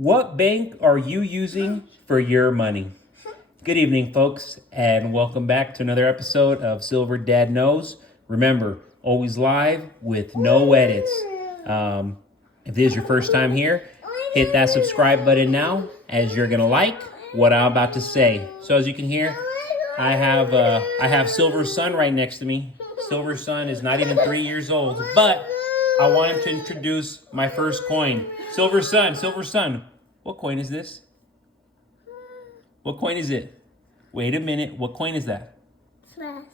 What bank are you using for your money? Good evening, folks, and welcome back to another episode of Silver Dad Knows. Remember, always live with no edits. If this is your first time here, hit that subscribe button now, as you're gonna like what I'm about to say. So as you can hear, I have Silver's son right next to me. Silver's son is not even 3 years old, but I want him to introduce my first coin. Silver's son, what coin is this? What coin is it? Wait a minute, what coin is that? Flash.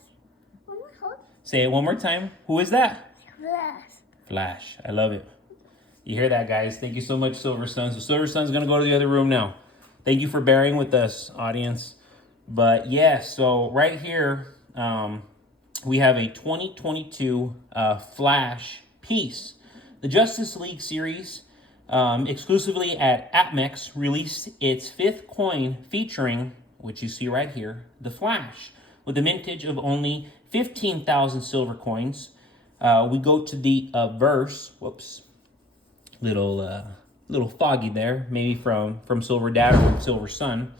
Say it one more time. Who is that? Flash. Flash. I love it. You hear that, guys? Thank you so much, Silver Sun. So Silver Sun's going to go to the other room now. Thank you for bearing with us, audience. But yeah, so right here, we have a 2022 Flash piece. The Justice League series, exclusively at APMEX, released its 5th coin featuring, which you see right here, the Flash, with a mintage of only 15,000 silver coins. We go to the verse. Whoops, little foggy there, maybe from Silver Dad or from Silver Sun.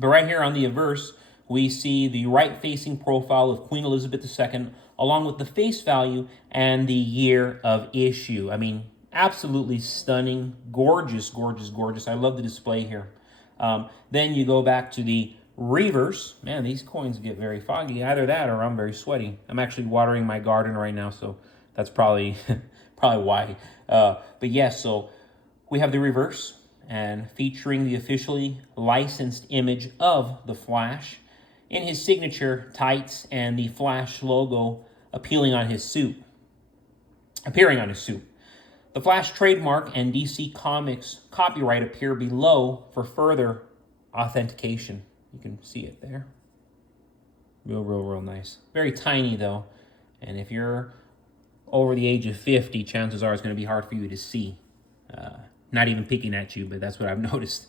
But right here on the averse, we see the right-facing profile of Queen Elizabeth II, along with the face value and the year of issue. I mean, absolutely stunning, gorgeous, gorgeous, gorgeous. I love the display here. Then you go back to the reverse. Man, these coins get very foggy. Either that or I'm very sweaty. I'm actually watering my garden right now, so that's probably why. But yeah, so we have the reverse, and featuring the officially licensed image of the Flash in his signature tights and the Flash logo appearing on his suit. The Flash trademark and DC Comics copyright appear below for further authentication. You can see it there. Real nice. Very tiny though. And if you're over the age of 50, chances are it's going to be hard for you to see. Not even picking at you, but that's what I've noticed.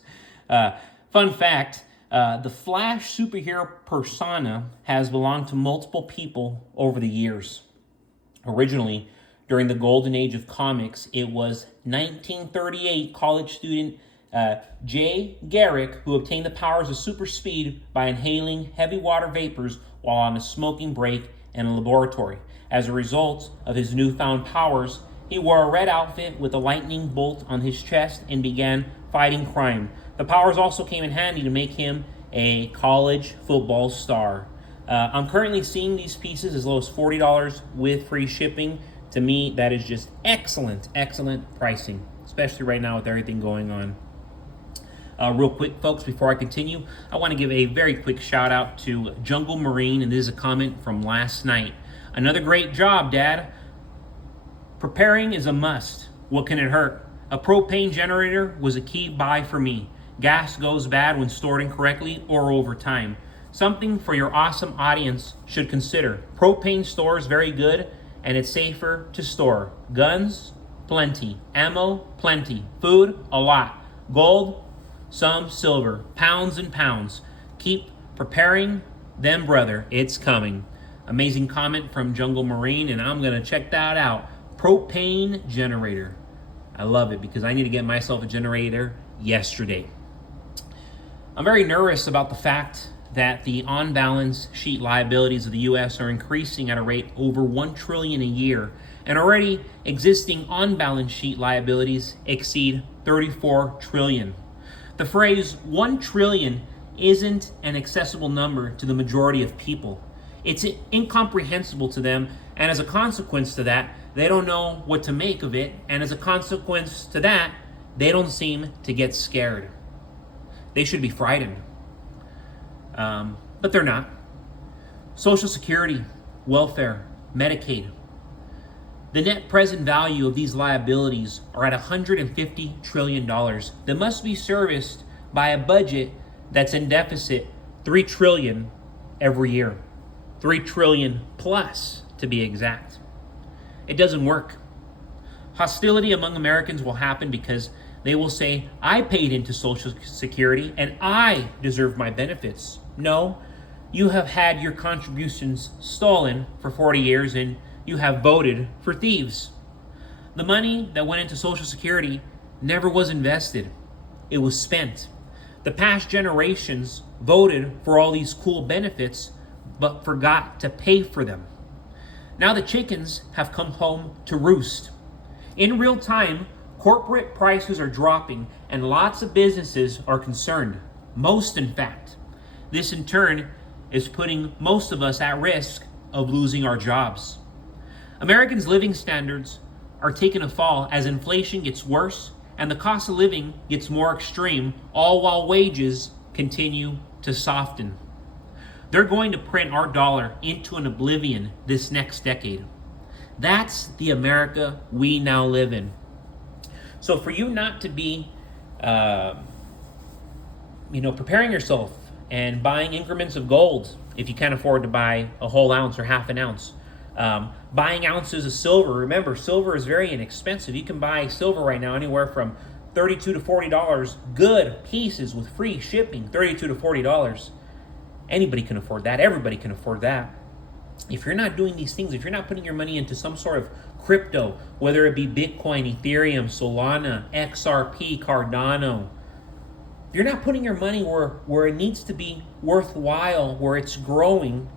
Fun fact, the Flash superhero persona has belonged to multiple people over the years. Originally, during the golden age of comics, it was 1938 college student Jay Garrick who obtained the powers of super speed by inhaling heavy water vapors while on a smoking break in a laboratory. As a result of his newfound powers, he wore a red outfit with a lightning bolt on his chest and began fighting crime. The powers also came in handy to make him a college football star. I'm currently seeing these pieces as low as $40 with free shipping. To me, that is just excellent pricing, especially right now with everything going on. Real quick, folks, before I continue, I want to give a very quick shout out to Jungle Marine, and this is a comment from last night. Another great job, Dad. Preparing is a must. What can it hurt? A propane generator was a key buy for me. Gas goes bad when stored incorrectly or over time. Something for your awesome audience should consider. Propane stores very good, and it's safer to store. Guns, plenty. Ammo, plenty. Food, a lot. Gold, some silver. Pounds and pounds. Keep preparing, then brother, it's coming. Amazing comment from Jungle Marine, and I'm gonna check that out. Propane generator. I love it because I need to get myself a generator yesterday. I'm very nervous about the fact that the on-balance sheet liabilities of the U.S. are increasing at a rate over $1 trillion a year, and already existing on-balance sheet liabilities exceed $34 trillion. The phrase $1 trillion isn't an accessible number to the majority of people. It's incomprehensible to them, and as a consequence to that, they don't know what to make of it, and as a consequence to that, they don't seem to get scared. They should be frightened. But they're not. Social Security, welfare, Medicaid. The net present value of these liabilities are at $150 trillion that must be serviced by a budget that's in deficit $3 trillion every year. $3 trillion plus, to be exact. It doesn't work. Hostility among Americans will happen because they will say, I paid into Social Security and I deserve my benefits. No, you have had your contributions stolen for 40 years and you have voted for thieves. The money that went into Social Security never was invested. It was spent. The past generations voted for all these cool benefits, but forgot to pay for them. Now the chickens have come home to roost. In real time, corporate prices are dropping and lots of businesses are concerned. Most, in fact. This in turn is putting most of us at risk of losing our jobs. Americans' living standards are taking a fall as inflation gets worse and the cost of living gets more extreme, all while wages continue to soften. They're going to print our dollar into an oblivion this next decade. That's the America we now live in. So for you not to be, preparing yourself and buying increments of gold, if you can't afford to buy a whole ounce or half an ounce, buying ounces of silver. Remember, silver is very inexpensive. You can buy silver right now anywhere from $32 to $40, good pieces with free shipping, $32 to $40. Anybody can afford that. Everybody can afford that. If you're not doing these things, if you're not putting your money into some sort of crypto, whether it be Bitcoin, Ethereum, Solana, XRP, Cardano, if you're not putting your money where it needs to be worthwhile, where it's growing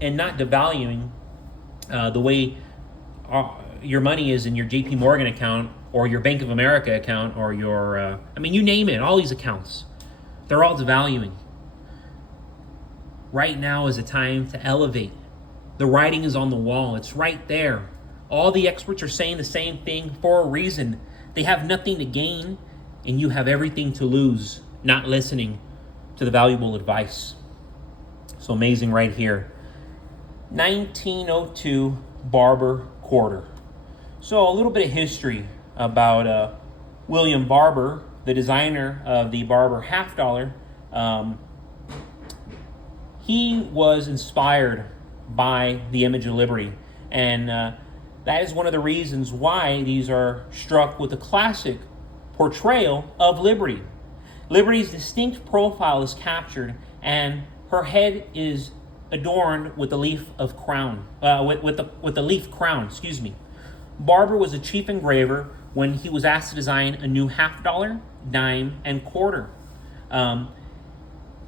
and not devaluing the way your money is in your JP Morgan account or your Bank of America account or your, you name it, all these accounts, they're all devaluing. Right now is a time to elevate. The writing is on the wall. It's right there. All the experts are saying the same thing for a reason. They have nothing to gain, and you have everything to lose, not listening to the valuable advice. So amazing right here. 1902 Barber quarter. So a little bit of history about William Barber, the designer of the Barber half dollar. He was inspired by the image of liberty, and that is one of the reasons why these are struck with a classic portrayal of liberty. Liberty's distinct profile is captured, and her head is adorned with the leaf of crown, with the leaf crown. Excuse me. Barber was a chief engraver when he was asked to design a new half dollar, dime, and quarter.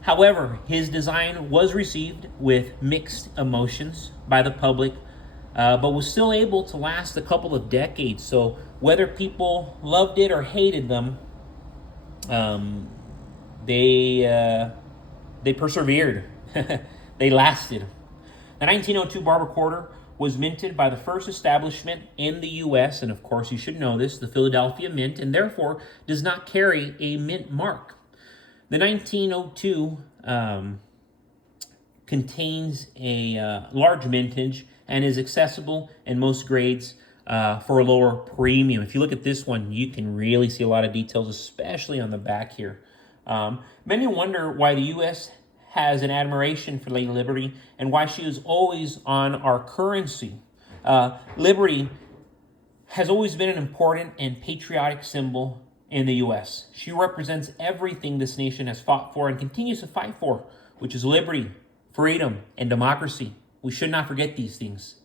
However, his design was received with mixed emotions by the public, but was still able to last a couple of decades. So whether people loved it or hated them, they persevered. They lasted. The 1902 Barber quarter was minted by the first establishment in the U.S., and of course you should know this, the Philadelphia Mint, and therefore does not carry a mint mark. The 1902 contains a large mintage and is accessible in most grades for a lower premium. If you look at this one, you can really see a lot of details, especially on the back here. Many wonder why the U.S. has an admiration for Lady Liberty and why she is always on our currency. Liberty has always been an important and patriotic symbol in the U.S. She represents everything this nation has fought for and continues to fight for, which is liberty, freedom, and democracy. We should not forget these things.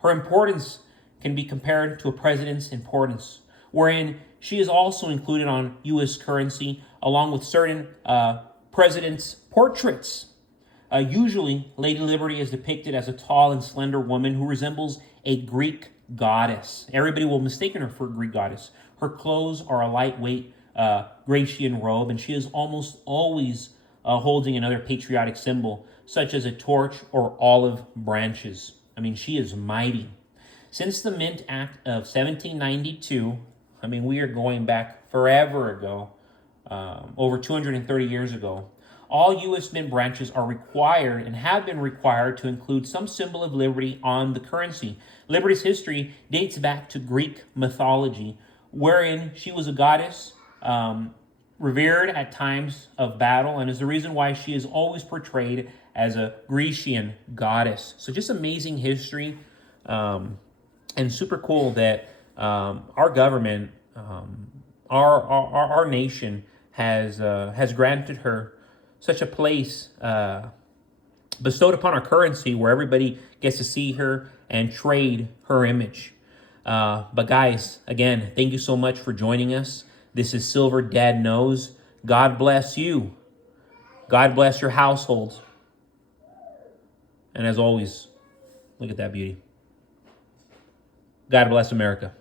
Her importance can be compared to a president's importance, wherein she is also included on U.S. currency along with certain presidents' portraits. Usually, Lady Liberty is depicted as a tall and slender woman who resembles a Greek goddess. Everybody will mistake her for a Greek goddess. Her clothes are a lightweight Grecian robe, and she is almost always holding another patriotic symbol, such as a torch or olive branches. She is mighty. Since the Mint Act of 1792, we are going back forever ago, over 230 years ago, all U.S. Mint branches are required and have been required to include some symbol of liberty on the currency. Liberty's history dates back to Greek mythology, wherein she was a goddess, revered at times of battle, and is the reason why she is always portrayed as a Grecian goddess. So just amazing history, and super cool that our government, our nation has granted her such a place, bestowed upon our currency where everybody gets to see her and trade her image. But guys, again, thank you so much for joining us. This is Silver Dad Knows. God bless you. God bless your households. And as always, look at that beauty. God bless America.